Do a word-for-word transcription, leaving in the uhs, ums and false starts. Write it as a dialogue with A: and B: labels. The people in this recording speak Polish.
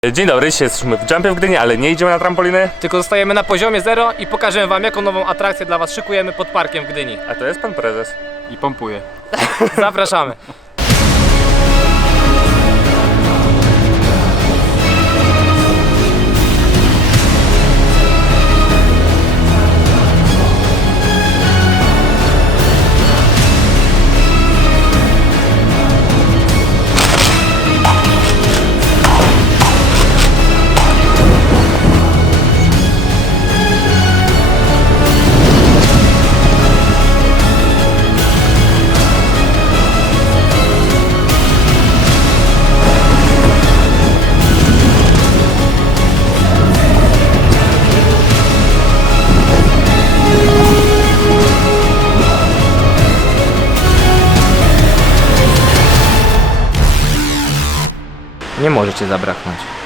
A: Dzień dobry, dzisiaj jesteśmy w Jumpie w Gdyni, ale nie idziemy na trampoliny.
B: Tylko zostajemy na poziomie zero i pokażemy wam, jaką nową atrakcję dla was szykujemy pod parkiem w Gdyni.
A: A to jest pan prezes.
C: I pompuje.
B: Zapraszamy. Nie możecie zabraknąć.